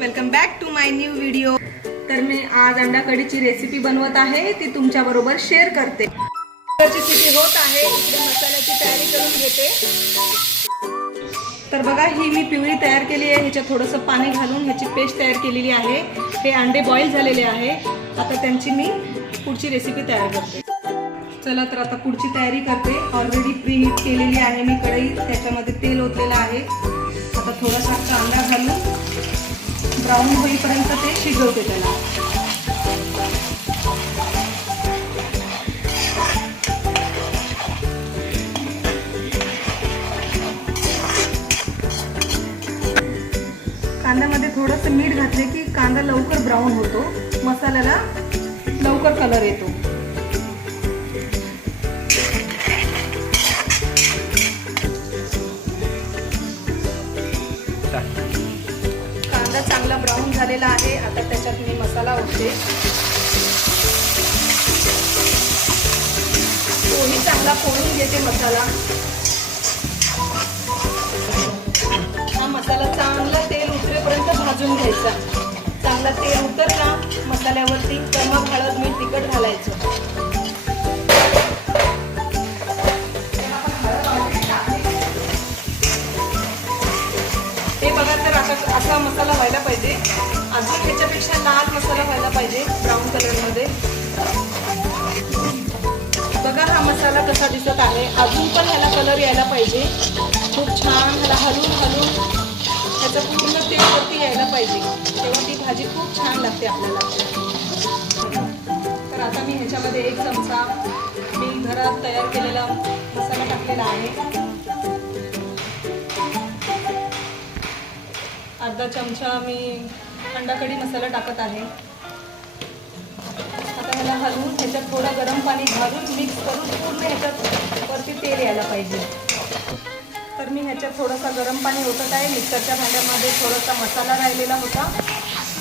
Welcome back to my new video. तर मी आज अंडा कढीची रेसिपी बनवत आहे, ती तुमच्या बरोबर शेअर करते। कुकरची शिटी होत आहे, इकडे मसाल्याची तयारी करून घेते। तर बघा, ही मी पिवळी तयार केली आहे, ह्याच्यात थोडंसं पाणी घालून ह्याची पेस्ट तयार केलेली आहे। हे अंडे बॉईल झालेले आहे, आता त्यांची मी पुढची रेसिपी तयार करते। चला तर आता पुढची तयारी करते। ऑलरेडी प्रीहीट केलेली आहे मी कढई, त्याच्यामध्ये तेल ओतलेलं आहे। आता थोडासा कांदा घालून ब्राऊन होईपर्यंत ते शिजवते त्याला। कांद्यामध्ये थोडंसं मीठ घातले की कांदा लवकर ब्राऊन होतो, मसाल्याला लवकर कलर येतो। कांदा चांगला ब्राऊन झालेला आहे, आता त्याच्यात मी मसाला ओतते। तोही चांगला फोडून घेते मसाला। हा मसाला चांगला तेल उतरेपर्यंत भाजून घ्यायचा। चांगला तेल उतरला मसाल्यावरती तर मग हळद मीठ तिखट घालायचं। हे बघा, तर आता असा मसाला व्हायला पाहिजे, अजून ह्याच्यापेक्षा लाल मसाला व्हायला पाहिजे ब्राऊन कलरमध्ये। बघा हा मसाला कसा दिसत आहे, अजून पण ह्याला कलर यायला पाहिजे। खूप छान ह्याला हलवून हलवून ह्याचं पूर्ण तेल वरती यायला पाहिजे, तेव्हा ती भाजी खूप छान लागते आपल्याला। तर आता मी ह्याच्यामध्ये 1 चमचा मी घरात तयार केलेला मसाला टाकलेला आहे। अर्धा चमचा मी अंडा कढी मसाला टाकत आहे। आता ह्याला हलवून ह्याच्यात थोडं गरम पाणी घालून मिक्स करून पूर्ण ह्याच्यात वरती तेल यायला पाहिजे। तर मी ह्याच्यात थोडासा गरम पाणी ओतत आहे। मिक्सरच्या भांड्यामध्ये थोडासा मसाला राहिलेला होता,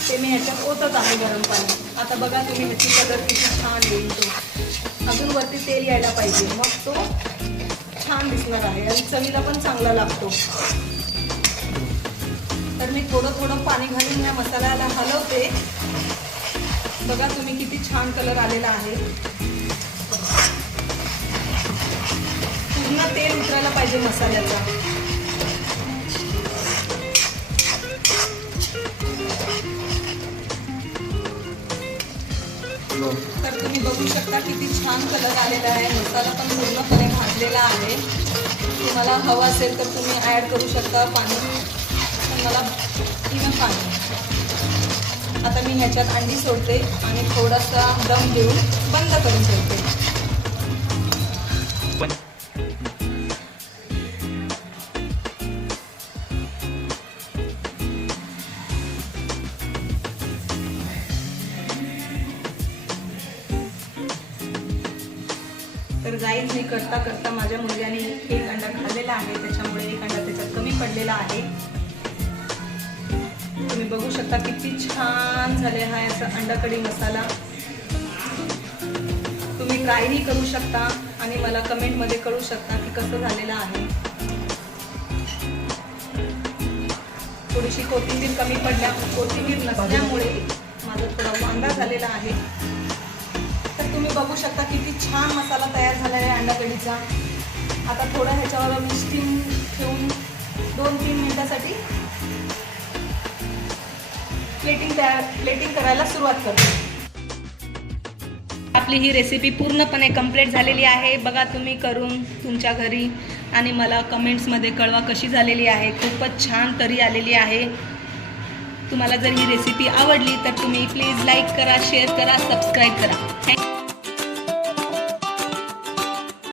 ते मी ह्याच्यात ओतत आहे गरम पाणी। आता बघा तुम्ही ह्याची कलर किती छान येईल, तो अजून वरती तेल यायला पाहिजे, मग तो छान दिसणार आहे आणि चवीला पण चांगला लागतो। तर मी थोडं थोडं पाणी घालून या मसाल्याला हलवते। बघा तुम्ही किती छान कलर आलेला आहे, पूर्ण तेल उतरायला पाहिजे मसाल्याचा। तर तुम्ही बघू शकता किती छान कलर आलेला आहे, मसाला पण पूर्णपणे भाजलेला आहे। तुम्हाला हवं असेल तर तुम्ही ॲड करू शकता पाणी, मला इनफ आहे। आता मी ह्याच्यात अंडी सोडते आणि थोडासा दम देऊन बंद करून ठेवते। तर गाईज, मी करता करता माझ्या मुलग्याने 1 अंडा खाल्लेला आहे, त्याच्यामुळे 1 अंडा त्याच्यात कमी पडलेला आहे। तुम्ही बघू शकता किती छान झाले हा याचा अंडा कढी मसाला। तुम्ही ट्रायही करू शकता आणि मला कमेंटमध्ये कळू शकता की कसं झालेलं आहे। थोडीशी कोथिंबीर कमी कोथिंबीर नसल्यामुळे माझा थोडा वांदा झालेला आहे। तर तुम्ही बघू शकता किती छान मसाला तयार झाला आहे अंडा कढीचा। आता थोडं ह्याच्यावर मी स्टीम ठेवून 2-3 मिनिटासाठी प्लेटिंग करायला सुरुवात करते। आपली ही रेसिपी पूर्णपणे कंप्लीट झालेली आहे। बघा तुम्ही करून तुमच्या घरी आणि मला कमेंट्समध्ये कळवा कशी झालेली आहे। खूपच छान तरी आलेली आहे। तुम्हाला जर ही रेसिपी आवडली तर तुम्ही प्लीज लाईक करा, शेअर करा, सबस्क्राईब करा। थँक्यू।